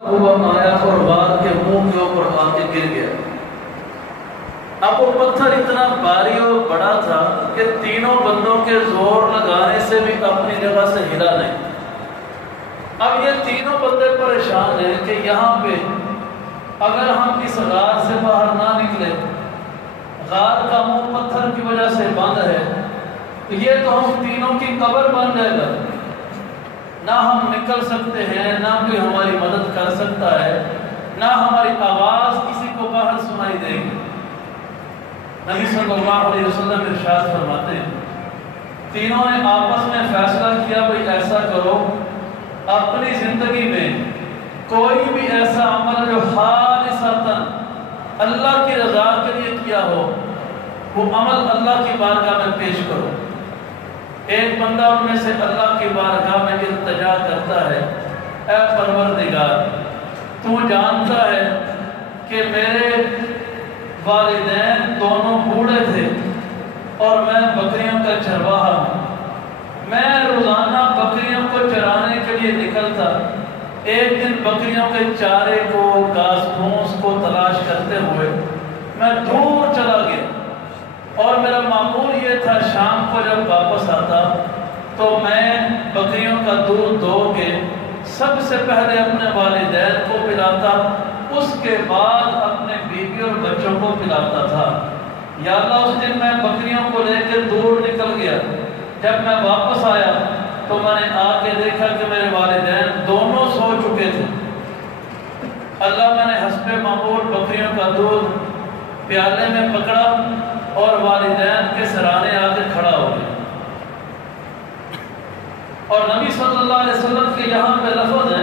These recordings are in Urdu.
ہوا آیا اور بال کے منہ کے اوپر آ کے گر گیا۔ اب وہ پتھر اتنا بھاری اور بڑا تھا کہ تینوں بندوں کے زور لگانے سے بھی اپنی جگہ سے ہلا نہیں۔ اب یہ تینوں بندے پریشان ہیں کہ یہاں پہ اگر ہم اس غار سے باہر نہ نکلے، غار کا منہ پتھر کی وجہ سے بند ہے، تو یہ تو ہم تینوں کی قبر بن جائے گا، نہ ہم نکل سکتے ہیں، نہ کوئی ہماری مدد کر سکتا ہے، نہ ہماری آواز کسی کو باہر سنائی دے گی۔ نبی صلی اللہ علیہ وسلم ارشاد فرماتے ہیں، تینوں نے آپس میں فیصلہ کیا بھئی ایسا کرو، اپنی زندگی میں کوئی بھی ایسا عمل جو خالصتاً اللہ کی رضا کے لیے کیا ہو، وہ عمل اللہ کی بارگاہ میں پیش کرو۔ ایک بندہ ان میں سے اللہ کی بارگاہ میں التجا کرتا ہے، اے پروردگار، تو جانتا ہے کہ میرے والدین دونوں بوڑھے تھے اور میں بکریوں کا چرواہا ہوں، میں روزانہ بکریوں کو چرانے کے لیے نکلتا، ایک دن بکریوں کے چارے کو، گھاس پھوس کو تلاش کرتے ہوئے میں دور چلا گیا، اور میرا معمول یہ تھا شام کو جب واپس آتا تو میں بکریوں کا دودھ دو کے سب سے پہلے اپنے والدین کو پلاتا، اس کے بعد اپنے بیوی اور بچوں کو پلاتا تھا۔ یا اللہ، اس دن میں بکریوں کو لے کے دور نکل گیا، جب میں واپس آیا تو میں نے آ کے دیکھا کہ میرے والدین دونوں سو چکے تھے۔ اللہ، میں نے حسب معمول بکریوں کا دودھ پیالے میں پکڑا اور والدین کے سرانے آ کے کھڑا ہو گیا۔ اور نبی صلی اللہ علیہ وسلم کے یہاں پہ لفظ ہے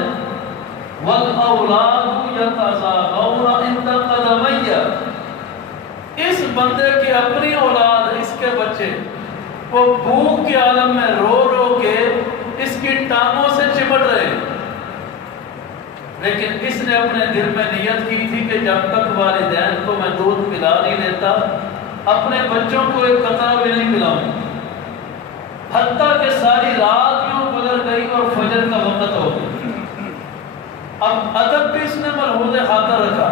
وَالْأَوْلَادُ يَتَزَاغَوْنَ عِنْدَ قَدَمَيَّ، اس بندے کی اپنی اولاد، اس کے بچے، وہ بھوک کے عالم میں رو رو کے اس کی ٹانگوں سے چمٹ رہے، لیکن اس نے اپنے دل میں نیت کی تھی کہ جب تک والدین کو میں دودھ پلا نہیں دیتا، اپنے بچوں کو ایک قطرہ بھی نہیں پلاؤں۔ حتیٰ کہ ساری رات یوں گزر گئی اور فجر کا وقت ہو گیا۔ اب ادب بھی اس نے ملحوظ خاطر رکھا،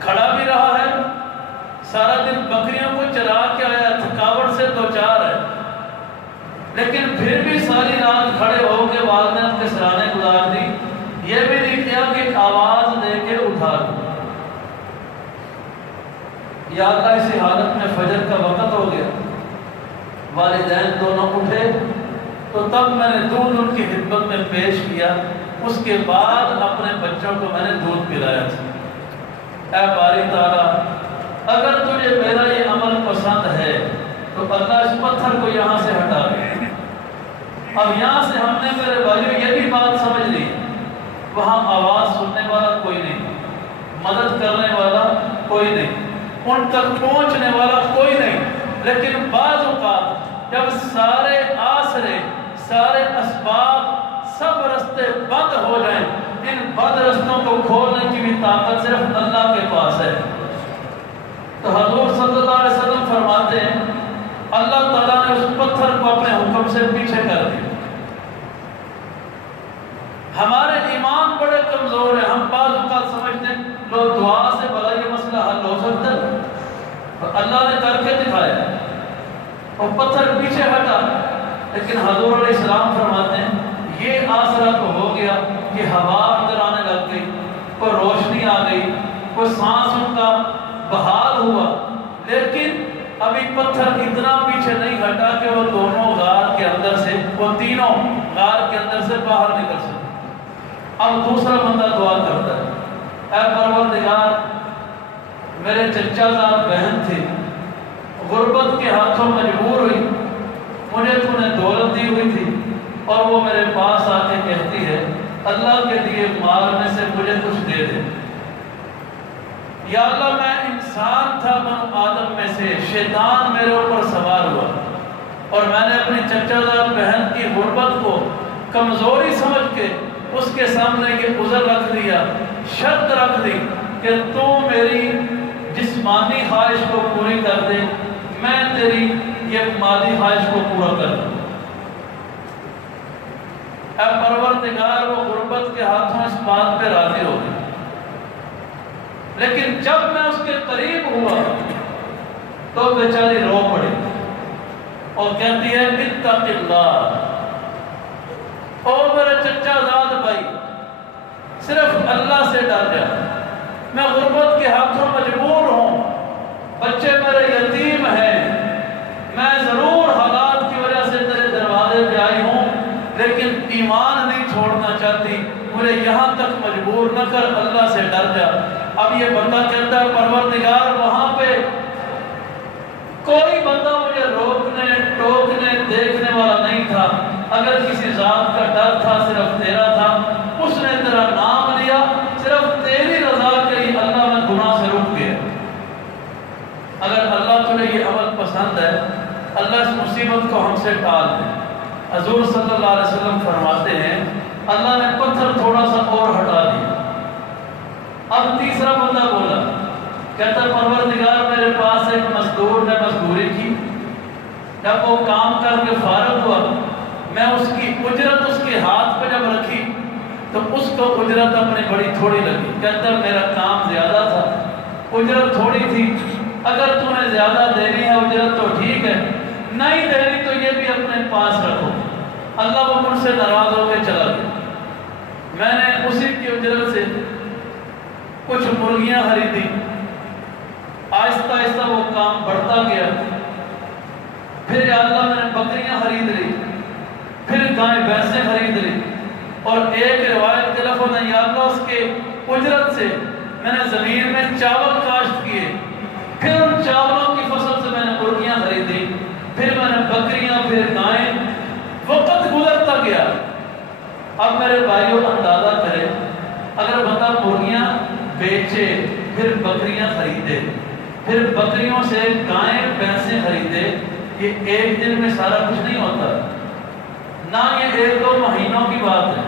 کھڑا بھی رہا ہے، سارا دن بکریوں کو چرا کے آیا، تھکاوٹ سے دوچار ہے، لیکن پھر بھی ساری رات کھڑے ہو کے والدین کے سرانے گزار دی۔ یہ بھی نہیں کیا کہ آواز دے کے اٹھا دوں۔ یا اللہ، اسی حالت میں فجر کا وقت ہو گیا، والدین دونوں اٹھے تو تب میں نے دودھ ان کی خدمت میں پیش کیا، اس کے بعد اپنے بچوں کو میں نے دودھ پلایا تھا۔ اے باری تعالیٰ، اگر تجھے میرا یہ عمل پسند ہے تو اللہ اس پتھر کو یہاں سے ہٹا دے۔ اب یہاں سے ہم نے میرے بھائیوں یہ بھی بات سمجھ لی، وہاں آواز سننے والا کوئی نہیں، مدد کرنے والا کوئی نہیں، ان تک پہنچنے والا کوئی نہیں، لیکن بعض اوقات جب سارے آسرے، سارے اسباب، سب رستے بند ہو جائیں، ان بند رستوں کو کھولنے کی بھی طاقت صرف اللہ کے پاس ہے۔ تو حضور صلی اللہ علیہ وسلم فرماتے ہیں اللہ تعالیٰ نے اس پتھر کو اپنے حکم سے پیچھے کر دیا۔ ہمارے ایمان بڑے کمزور ہیں، ہم بعض اوقات سمجھتے ہیں لو دعا سے بھلا یہ مسئلہ حل ہو سکتا ہے، اللہ نے کر کے دکھایا، اور پتھر پیچھے ہٹا، لیکن حضور علیہ السلام فرماتے ہیں یہ آسرا تو ہو گیا کہ ہوا اندر آنے لگ گئی، کوئی روشنی آ گئی، کوئی سانس ان کا بحال ہوا، لیکن ابھی پتھر اتنا پیچھے نہیں ہٹا کہ وہ دونوں غار کے اندر سے، وہ تینوں غار کے اندر سے باہر نکل سکے۔ اب دوسرا بندہ دعا کرتا ہے، اے پروردگار، میرے چچا زاد بہن تھی، غربت کے ہاتھوں مجبور ہوئی، مجھے تو نے دولت دی ہوئی تھی، اور وہ میرے پاس آ کے کہتی ہے اللہ کے دیے مال میں سے مجھے کچھ دے دے۔ یا اللہ، میں انسان تھا بن آدم میں سے، شیطان میرے اوپر سوار ہوا، اور میں نے اپنی چچا زاد بہن کی غربت کو کمزوری سمجھ کے اس کے سامنے یہ عذر رکھ دیا، شرط رکھ دی کہ تو میری جسمانی خواہش کو پوری کر دے، میں تیری یہ مالی خواہش کو پورا کر دوں۔ اے پروردگار وہ غربت کے ہاتھوں اس بات پہ راضی ہو گئی، لیکن جب میں اس کے قریب ہوا تو بیچاری رو پڑی اور کہتی ہے اتق اللہ، او میرے چچا زاد بھائی صرف اللہ سے ڈر جا، میں غربت کے ہاتھوں مجبور ہوں، بچے میرے یتیم ہیں، میں ضرور حالات کی وجہ سے تیرے دروازے پہ آئی ہوں لیکن ایمان نہیں چھوڑنا چاہتی، مجھے یہاں تک مجبور نہ کر، اللہ سے ڈر جا۔ اب یہ بندہ کہتا ہے پروردگار وہاں پہ کوئی بندہ مجھے روکنے ٹوکنے دیکھنے والا نہیں تھا، اگر کسی ذات کا ڈر تھا صرف تیرا تھا، اس نے تیرا نام لیا، صرف تیری رضا کے لیے اللہ میں گناہ سے رک گیا۔ اگر اللہ تجھے یہ عمل پسند ہے، اللہ اس مصیبت کو ہم سے ٹال دے۔ حضور صلی اللہ علیہ وسلم فرماتے ہیں اللہ نے پتھر تھوڑا سا اور ہٹا دیا۔ اب تیسرا بندہ بولا، کہتا پروردگار میرے پاس ایک مزدور نے مزدوری کی، جب وہ کام کر کے فارغ ہوا میں اس کی اجرت اس کے ہاتھ پہ جب رکھی تو اس کو اجرت اپنی بڑی تھوڑی لگی، کہتا میرا کام زیادہ تھا، اجرت تھوڑی تھی، اگر تو نے زیادہ دینی ہے اجرت تو ٹھیک ہے، نہیں دینی تو یہ بھی اپنے پاس رکھو۔ اللہ وہ مجھ سے ناراض ہو کے چلا گیا۔ میں نے اسی کی اجرت سے کچھ مرغیاں خریدی، آہستہ آہستہ وہ کام بڑھتا گیا، پھر یا اللہ میں نے بکریاں خرید لی، پھر گائے بھینسیں خرید لی، اور ایک روایت کے لفظ ہے یا اللہ اس کے اجرت سے میں نے زمین میں چاول کاشت کیے، پھر ان چاولوں کی فصل سے میں نے مرغیاں خریدی، پھر میں نے بکریاں، پھر گائیں، وقت گزرتا گیا۔ اب میرے بھائیوں اندازہ کرے اگر بندہ مرغیاں بیچے، پھر بکریاں خریدے، پھر بکریوں سے گائیں بھینسیں خریدے، یہ ایک دن میں سارا کچھ نہیں ہوتا، نہ یہ ایک دو مہینوں کی بات ہے،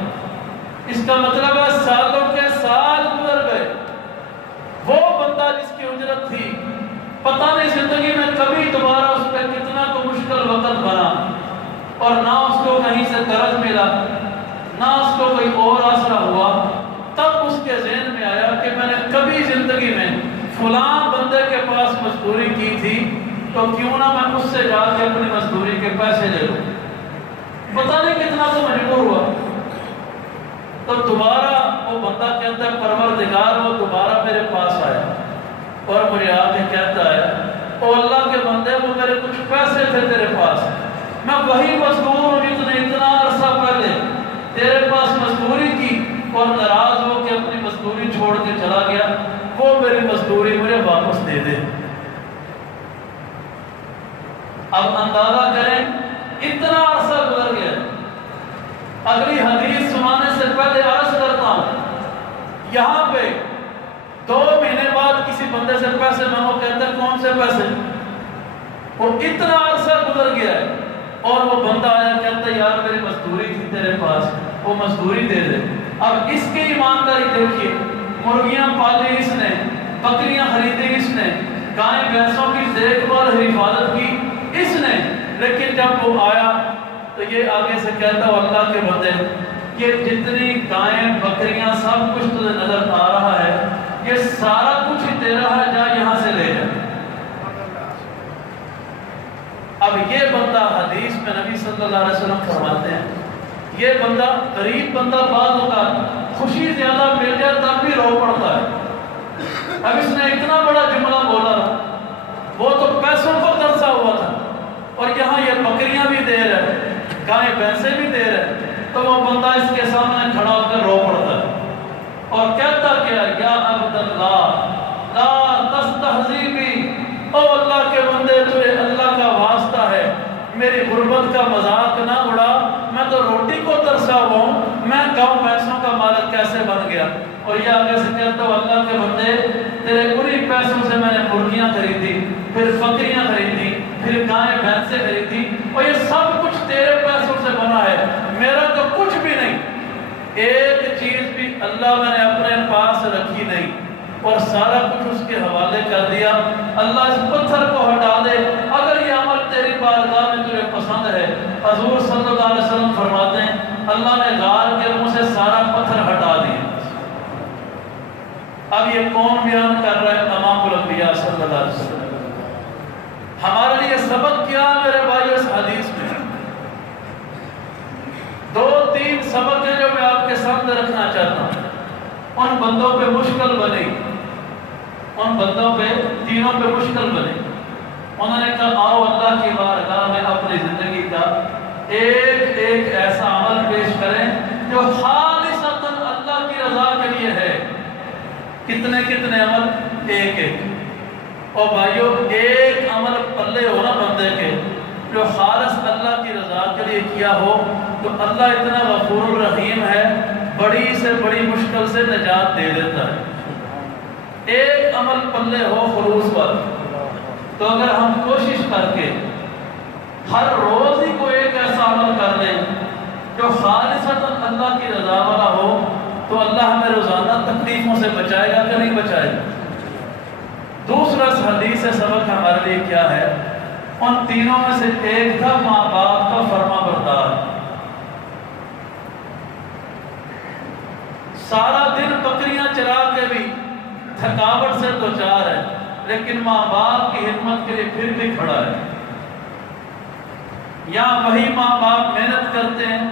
اس کا مطلب ہے سالوں کے سال گزر گئے۔ وہ بندہ جس کی اجرت تھی پتہ نہیں زندگی میں کبھی دوبارہ اس پہ کتنا کو مشکل وقت بنا، اور نہ اس کو کہیں سے قرض ملا، نہ اس کو کوئی اور آسرا ہوا، تب اس کے ذہن میں آیا کہ میں نے کبھی زندگی میں فلاں بندے کے پاس مزدوری کی تھی تو کیوں نہ میں اس سے جا کے اپنی مزدوری کے پیسے لے لوں۔ پتہ نہیں کتنا تو مجبور ہوا، تو دوبارہ وہ بندہ کہتا ہے پروردگار وہ دوبارہ میرے پاس آیا اور مجھے آ کے کہتا ہے او اللہ کے بندے وہ میرے کچھ پیسے تھے تیرے پاس، میں وہی مزدور ہوں جس نے اتنا عرصہ پہلے تیرے پاس مزدوری کی اور ناراض ہو کے اپنی مزدوری چھوڑ کے چلا گیا، وہ میری مزدوری مجھے واپس دے دے۔ اب اندازہ کریں اتنا عرصہ گزر گیا۔ اگلی حدیث سنانے سے پہلے عرض کرتا ہوں، یہاں پہ 2 مہینے بعد کسی بندے سے پیسے مانگو، کہتا ہے کون سے پیسے؟ وہ اتنا عرصہ گزر گیا ہے اور وہ بندہ آیا کہتا ہے یار میری مزدوری تھی تیرے پاس، وہ مزدوری دے دے۔ اب اس کی ایمانداری دیکھیے، مرغیاں پالی اس نے، بکریاں خریدی اس نے، گائیں بھینسوں کی دیکھ بھال حفاظت کی اس نے، لیکن جب وہ آیا تو یہ آگے سے کہتا ہے اللہ کے بندے یہ جتنی گائیں بکریاں سب کچھ تجھے نظر آ رہا ہے یہ سارا کچھ ہی تیرا ہے، جا یہاں سے لے جا۔ اب یہ بندہ حدیث میں نبی صلی اللہ علیہ وسلم فرماتے ہیں یہ بندہ غریب بندہ بعض ہوگا خوشی زیادہ مل جائے تب بھی رو پڑتا ہے۔ اب اس نے اتنا بڑا جملہ بولا، وہ تو پیسوں کو ترسا ہوا تھا اور یہاں یہ بکریاں بھی دے رہے، گائیں بھینسیں بھی دے رہے، تو وہ بندہ اس کے سامنے کھڑا ہو کر رو پڑتا ہے اور کہتا کیا یا عبد اللہ لا تستہزی بی، او اللہ کے بندے تجھے اللہ کا واسطہ ہے میری غربت کا مذاق نہ اڑا، میں تو روٹی کو ترسا ہوا ہوں، میں گاؤں بھینسوں کا مالک کیسے بن گیا۔ اور یہ آگے سے کہتا ہوں اللہ کے بندے تیرے انہی پیسوں سے میں نے مرغیاں خریدی، پھر بکریاں خریدی، پھر گائیں بھینسیں خریدی، اور یہ سب کچھ تیرے پیسوں سے بنا ہے، میرا تو کچھ بھی نہیں، ایک چیز بھی اللہ میں نے اپنے پاس رکھی نہیں، اور سارا کچھ اس کے حوالے کر دیا۔ اللہ اس پتھر کو ہٹا دے اگر یہ عمل تیری بارگاہ میں تجھے پسند ہے۔ حضور صلی اللہ علیہ وسلم فرماتے ہیں اللہ نے اب یہ کون بیان کر رہا ہے؟ امام الانبیاء صلی اللہ علیہ وسلم۔ ہمارے لیے سبق کیا میرے بھائی اس حدیث میں؟ دو تین سبق ہیں جو میں آپ کے سامنے رکھنا چاہتا ہوں۔ ان بندوں پہ مشکل بنی، ان بندوں پہ تینوں پہ مشکل بنی۔ انہوں نے کہا آؤ اللہ کی بارگاہ میں اپنی زندگی کا ایک ایک ایسا عمل پیش کریں جو خالصتاً اللہ کی رضا کے لیے ہے۔ کتنے کتنے عمل؟ ایک ایک۔ اور بھائیو ایک عمل پلے ہونا بندے کے جو خالص اللہ کی رضا کے لیے کیا ہو تو اللہ اتنا غفور الرحیم ہے، بڑی سے بڑی مشکل سے نجات دے دیتا ہے۔ ایک عمل پلے ہو خلوص پر، تو اگر ہم کوشش کر کے ہر روز ہی کوئی ایک ایسا عمل کر لیں جو خالصتاً اللہ کی رضا والا ہو تو اللہ ہمیں روزانہ تکلیفوں سے بچائے گا کہ نہیں بچائے گا؟ دوسرا حدیث سے سبق ہمارے لیے کیا ہے؟ ان تینوں میں سے ایک تھا ماں باپ کا فرما بردار۔ سارا دن بکریاں چرا کے بھی تھکاوٹ سے دوچار ہے، لیکن ماں باپ کی خدمت کے لیے پھر بھی کھڑا ہے۔ یا وہی ماں باپ محنت کرتے ہیں،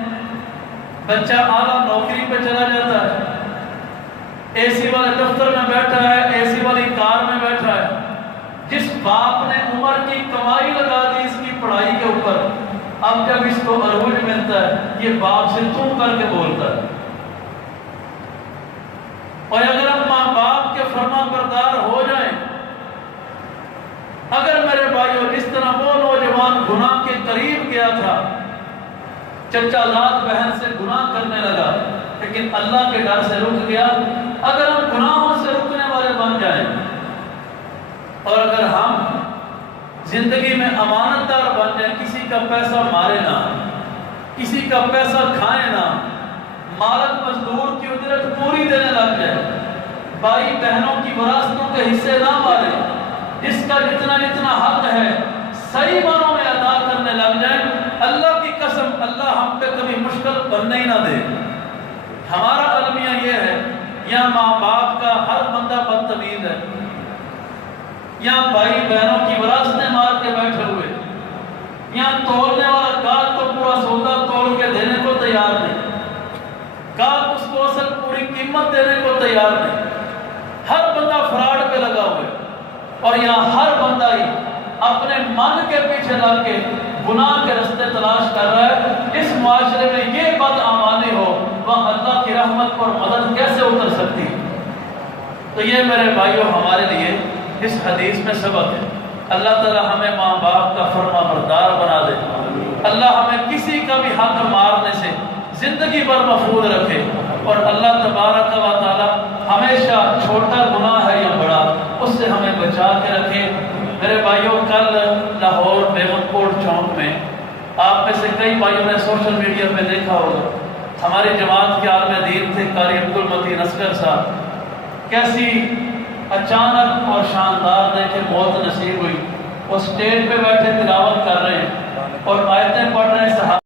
بچہ اعلیٰ نوکری پہ چلا جاتا ہے، اے سی والے دفتر میں بیٹھا ہے، اے سی والی کار میں بیٹھا ہے۔ جس باپ نے عمر کی کمائی لگا دی اس کی پڑھائی کے اوپر، اب جب اس کو عروج ملتا ہے یہ باپ سے تم کر کے بولتا ہے۔ اور اگر ہم ماں باپ کے فرما بردار ہو جائیں، اگر میرے بھائیوں اس طرح وہ نوجوان گناہ کے قریب گیا تھا، چچا زاد بہن سے گناہ کرنے لگا لیکن اللہ کے ڈر سے رک گیا، اگر ہم گناہوں سے رکنے والے بن جائیں اور اگر ہم زندگی میں امانت دار بن جائیں، کسی کا پیسہ مارے نہ، کسی کا پیسہ کھائے نہ، مالک مزدور کی اجرت پوری دینے لگ جائے، بھائی بہنوں کی وراثتوں کے حصے نہ مارے، جس کا جتنا جتنا حق ہے صحیح معنوں میں ادا کرنے لگ جائیں، اللہ کی قسم اللہ ہم پہ کبھی مشکل بننے ہی نہ دے۔ ہمارا المیہ یہ ہے، یا ماں باپ کا ہر بندہ بدتمیز ہے، یا بھائی بہنوں کی وراثتیں مار کے بیٹھے ہوئے، یا تولنے والا گاہک کو پورا سودا تول کے دینے کو تیار نہیں، گاہک اس کو اصل پوری قیمت دینے کو تیار نہیں، ہر بندہ فراڈ پہ لگا ہوئے، اور یہاں ہر بندہ ہی اپنے من کے پیچھے لگ کے گناہ کے رستے تلاش کر رہا ہے۔ اس معاشرے میں یہ بدعمالی ہو وہاں اللہ کی رحمت پر مدد کیسے اتر سکتی؟ تو یہ میرے بھائیوں ہمارے لیے اس حدیث میں سبق ہے۔ اللہ تعالی ہمیں ماں باپ کا فرما بردار بنا دے، اللہ ہمیں کسی کا بھی حق مارنے سے زندگی بھر محفوظ رکھے، اور اللہ تبارک و تعالی ہمیشہ چھوٹا گناہ ہے یا بڑا اس سے ہمیں بچا کے رکھے۔ میرے بھائیوں کل لاہور بیگم کوٹ چوک میں آپ میں سے کئی بھائیوں نے سوشل میڈیا پہ دیکھا ہوگا، ہماری جماعت کے عالم دین تھے قاری عبدالمتین اصغر صاحب، کیسی اچانک اور شاندار دیکھے موت نصیب ہوئی۔ وہ اسٹیج پہ بیٹھے تلاوت کر رہے ہیں اور آیتیں پڑھ رہے ہیں، صحابہ